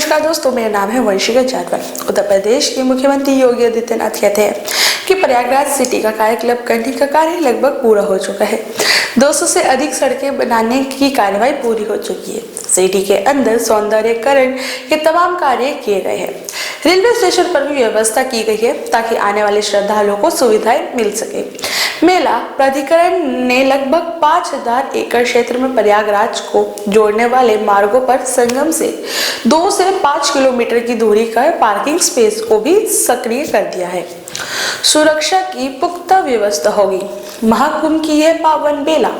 नमस्कार दोस्तों, मेरा नाम है वंशिका जाटवाल। उत्तर प्रदेश के मुख्यमंत्री योगी आदित्यनाथ कहते हैं कि प्रयागराज सिटी का कायाकल्प करने का कार्य लगभग पूरा हो चुका है। 200 से अधिक सड़कें बनाने की कार्रवाई पूरी हो चुकी है। सिटी के अंदर सौंदर्यीकरण के तमाम कार्य किए गए हैं। रेलवे स्टेशन पर भी व्यवस्था की गई है ताकि आने वाले श्रद्धालुओं को सुविधाएं मिल सके। मेला प्राधिकरण ने लगभग 5000 एकड़ क्षेत्र में प्रयागराज को जोड़ने वाले मार्गों पर संगम से 2 से 5 किलोमीटर की दूरी का पार्किंग स्पेस को भी सक्रिय कर दिया है। सुरक्षा की पुख्ता व्यवस्था होगी। महाकुंभ की यह पावन बेला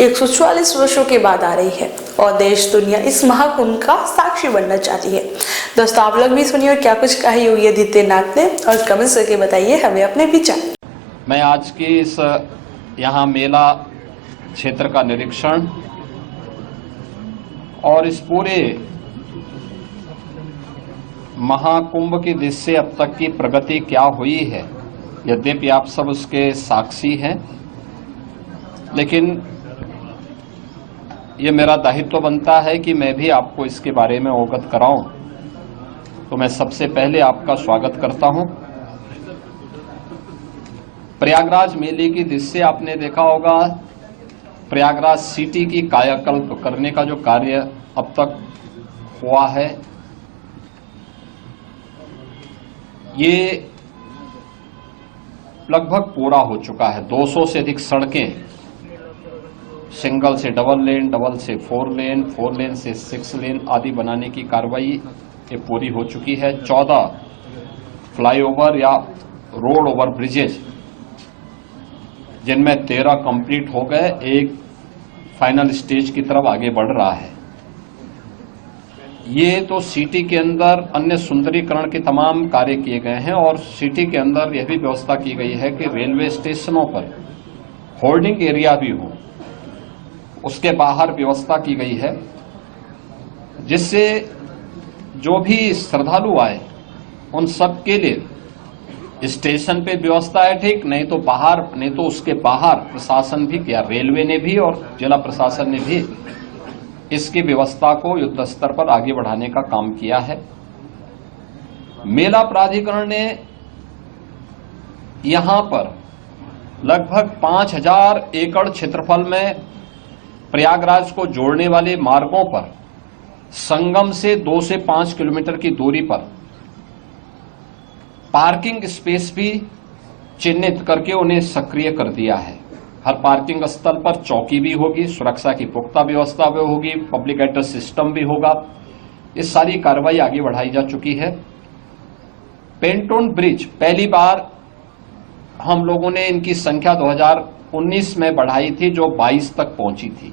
144 वर्षों के बाद आ रही है और देश दुनिया इस महाकुंभ का साक्षी बनना चाहती है। दोस्तों, आप लोग भी सुनिए और क्या कुछ कहा योगी आदित्यनाथ ने, और कमेंट करके बताइए हमें अपने विचार। मैं आज की इस यहाँ मेला क्षेत्र का निरीक्षण और इस पूरे महाकुंभ की दृष्टि से अब तक की प्रगति क्या हुई है, यद्यपि आप सब उसके साक्षी हैं, लेकिन ये मेरा दायित्व बनता है कि मैं भी आपको इसके बारे में अवगत कराऊं। तो मैं सबसे पहले आपका स्वागत करता हूं। प्रयागराज मेले की दृष्टि से आपने देखा होगा, प्रयागराज सिटी की कायाकल्प करने का जो कार्य अब तक हुआ है, ये लगभग पूरा हो चुका है। 200 से अधिक सड़कें, सिंगल से डबल लेन, डबल से 4 लेन, 4 लेन से 6 लेन आदि बनाने की कार्रवाई ये पूरी हो चुकी है। 14 फ्लाईओवर या रोड ओवर ब्रिजेज, जिनमें 13 कंप्लीट हो गए, एक फाइनल स्टेज की तरफ आगे बढ़ रहा है। ये तो सिटी के अंदर अन्य सुंदरीकरण के तमाम कार्य किए गए हैं और सिटी के अंदर यह भी व्यवस्था की गई है कि रेलवे स्टेशनों पर होल्डिंग एरिया भी हो, उसके बाहर व्यवस्था की गई है, जिससे जो भी श्रद्धालु आए उन सब के लिए स्टेशन पे व्यवस्था है, ठीक, नहीं तो बाहर, नहीं तो उसके बाहर प्रशासन भी किया, रेलवे ने भी और जिला प्रशासन ने भी इसकी व्यवस्था को युद्ध स्तर पर आगे बढ़ाने का काम किया है। मेला प्राधिकरण ने यहां पर लगभग 5000 एकड़ क्षेत्रफल में प्रयागराज को जोड़ने वाले मार्गों पर संगम से 2 से 5 किलोमीटर की दूरी पर पार्किंग स्पेस भी चिन्हित करके उन्हें सक्रिय कर दिया है। हर पार्किंग स्थल पर चौकी भी होगी, सुरक्षा की पुख्ता व्यवस्था भी होगी, पब्लिक एड्रेस सिस्टम भी होगा। इस सारी कार्रवाई आगे बढ़ाई जा चुकी है। पेंटोन ब्रिज पहली बार हम लोगों ने इनकी संख्या 2019 में बढ़ाई थी, जो 22 तक पहुंची थी।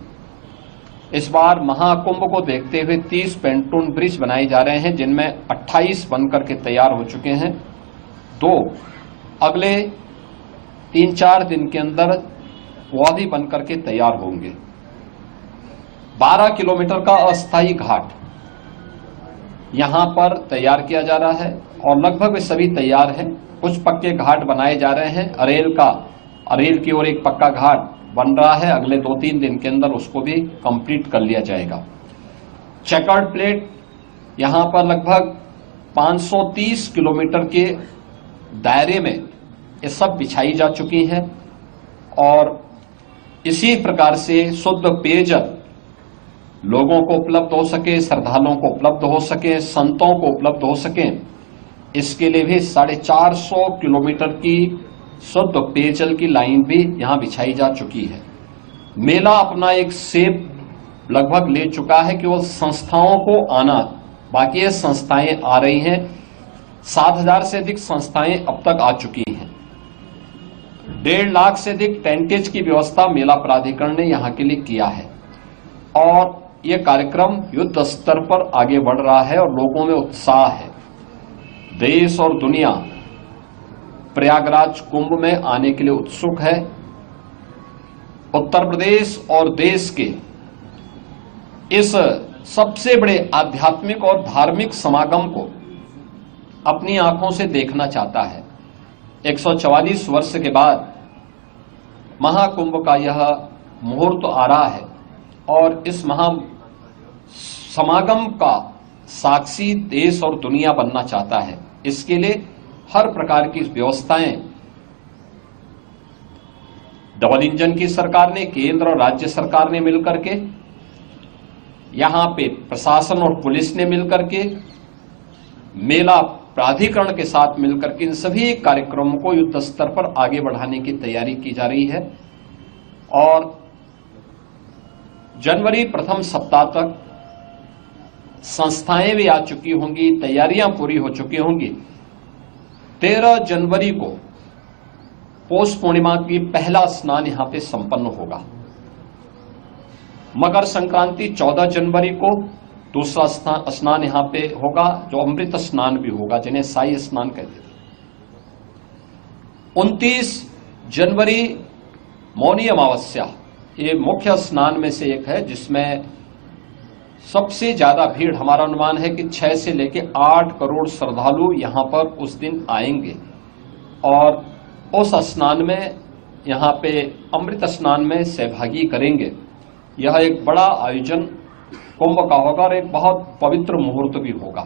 इस बार महाकुंभ को देखते हुए 30 पेंटोन ब्रिज बनाए जा रहे हैं, जिनमें 28 बनकर के तैयार हो चुके हैं। 2 अगले 3-4 दिन के अंदर वह भी बनकर के तैयार होंगे। 12 किलोमीटर का अस्थायी घाट यहां पर तैयार किया जा रहा है और लगभग वे सभी तैयार हैं। कुछ पक्के घाट बनाए जा रहे हैं। अरेल की ओर एक पक्का घाट बन रहा है, अगले 2-3 दिन के अंदर उसको भी कंप्लीट कर लिया जाएगा। चेकर्ड प्लेट यहां पर लगभग 530 किलोमीटर के दायरे में ये सब बिछाई जा चुकी हैं और इसी प्रकार से शुद्ध पेयजल लोगों को उपलब्ध हो सके, श्रद्धालुओं को उपलब्ध हो सके, संतों को उपलब्ध हो सके, इसके लिए भी 450 किलोमीटर की शुद्ध पेयजल की लाइन भी यहां बिछाई जा चुकी है। मेला अपना एक शेप लगभग ले चुका है, केवल संस्थाओं को आना बाकी है। संस्थाएं आ रही हैं, 7000 से अधिक संस्थाएं अब तक आ चुकी हैं। 1.5 लाख से अधिक टेंटेज की व्यवस्था मेला प्राधिकरण ने यहां के लिए किया है और यह कार्यक्रम युद्ध स्तर पर आगे बढ़ रहा है और लोगों में उत्साह है। देश और दुनिया प्रयागराज कुंभ में आने के लिए उत्सुक है। उत्तर प्रदेश और देश के इस सबसे बड़े आध्यात्मिक और धार्मिक समागम को अपनी आंखों से देखना चाहता है। 144 वर्ष के बाद महाकुंभ का यह मुहूर्त आ रहा है और इस महा समागम का साक्षी देश और दुनिया बनना चाहता है। इसके लिए हर प्रकार की व्यवस्थाएं डबल इंजन की सरकार ने, केंद्र और राज्य सरकार ने मिलकर के, यहां पे प्रशासन और पुलिस ने मिलकर के, मेला प्राधिकरण के साथ मिलकर के इन सभी कार्यक्रमों को युद्ध स्तर पर आगे बढ़ाने की तैयारी की जा रही है। और जनवरी प्रथम सप्ताह तक संस्थाएं भी आ चुकी होंगी, तैयारियां पूरी हो चुकी होंगी। 13 जनवरी को पौष पूर्णिमा की पहला स्नान यहां पे संपन्न होगा। मकर संक्रांति 14 जनवरी को दूसरा स्नान यहां पे होगा, जो अमृत स्नान भी होगा, जिन्हें साई स्नान कहते थे। 29 जनवरी मौनी अमावस्या, ये मुख्य स्नान में से एक है, जिसमें सबसे ज्यादा भीड़, हमारा अनुमान है कि 6 से लेकर 8 करोड़ श्रद्धालु यहां पर उस दिन आएंगे और उस स्नान में, यहां पे अमृत स्नान में सहभागी करेंगे। यह एक बड़ा आयोजन कुंभ का होगा और एक बहुत पवित्र मुहूर्त भी होगा।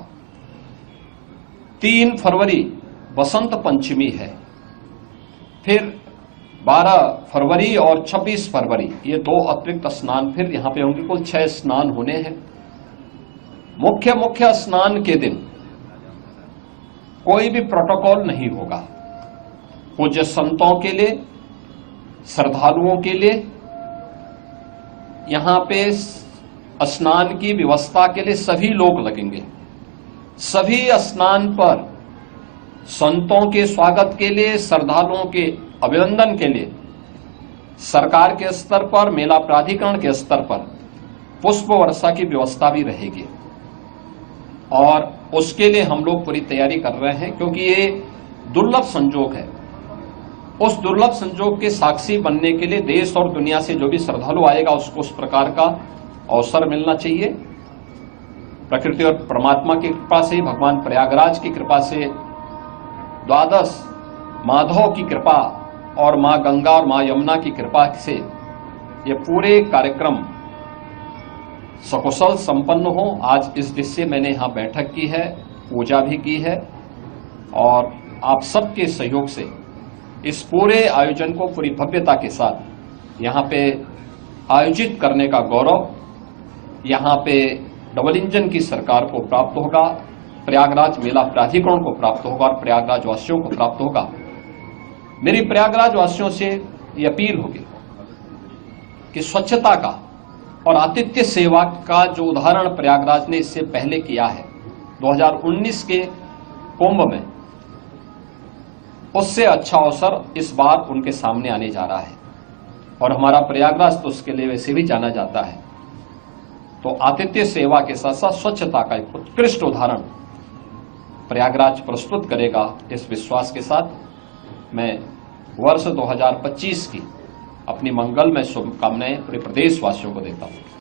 3 फरवरी बसंत पंचमी है, फिर 12 फरवरी और 26 फरवरी ये 2 अतिरिक्त स्नान फिर यहां पे होंगे। कुल 6 स्नान होने हैं। मुख्य स्नान के दिन कोई भी प्रोटोकॉल नहीं होगा। पूज्य संतों के लिए, श्रद्धालुओं के लिए यहां पे स्नान की व्यवस्था के लिए सभी लोग लगेंगे। सभी स्नान पर संतों के स्वागत के लिए, श्रद्धालुओं के अभिनंदन के लिए सरकार के स्तर पर, मेला प्राधिकरण के स्तर पर पुष्प वर्षा की व्यवस्था भी रहेगी। और उसके लिए हम लोग पूरी तैयारी कर रहे हैं, क्योंकि ये दुर्लभ संजोग है। उस दुर्लभ संजोग के साक्षी बनने के लिए देश और दुनिया से जो भी श्रद्धालु आएगा उसको उस प्रकार का अवसर मिलना चाहिए। प्रकृति और परमात्मा की कृपा से, भगवान प्रयागराज की कृपा से, द्वादश माधव की कृपा और मां गंगा और मां यमुना की कृपा से ये पूरे कार्यक्रम सकुशल संपन्न हो। आज इस दृश्य मैंने यहाँ बैठक की है, पूजा भी की है और आप सबके सहयोग से इस पूरे आयोजन को पूरी भव्यता के साथ यहाँ पे आयोजित करने का गौरव यहाँ पे डबल इंजन की सरकार को प्राप्त होगा, प्रयागराज मेला प्राधिकरण को प्राप्त होगा और प्रयागराज वासियों को प्राप्त होगा। मेरी प्रयागराज वासियों से ये अपील होगी कि स्वच्छता का और आतिथ्य सेवा का जो उदाहरण प्रयागराज ने इससे पहले किया है 2019 के कुंभ में, उससे अच्छा अवसर इस बार उनके सामने आने जा रहा है। और हमारा प्रयागराज तो उसके लिए वैसे भी जाना जाता है। तो आतिथ्य सेवा के साथ साथ स्वच्छता का एक उत्कृष्ट उदाहरण प्रयागराज प्रस्तुत करेगा। इस विश्वास के साथ मैं वर्ष 2025 की अपनी मंगलमय शुभकामनाएं पूरे प्रदेशवासियों को देता हूं।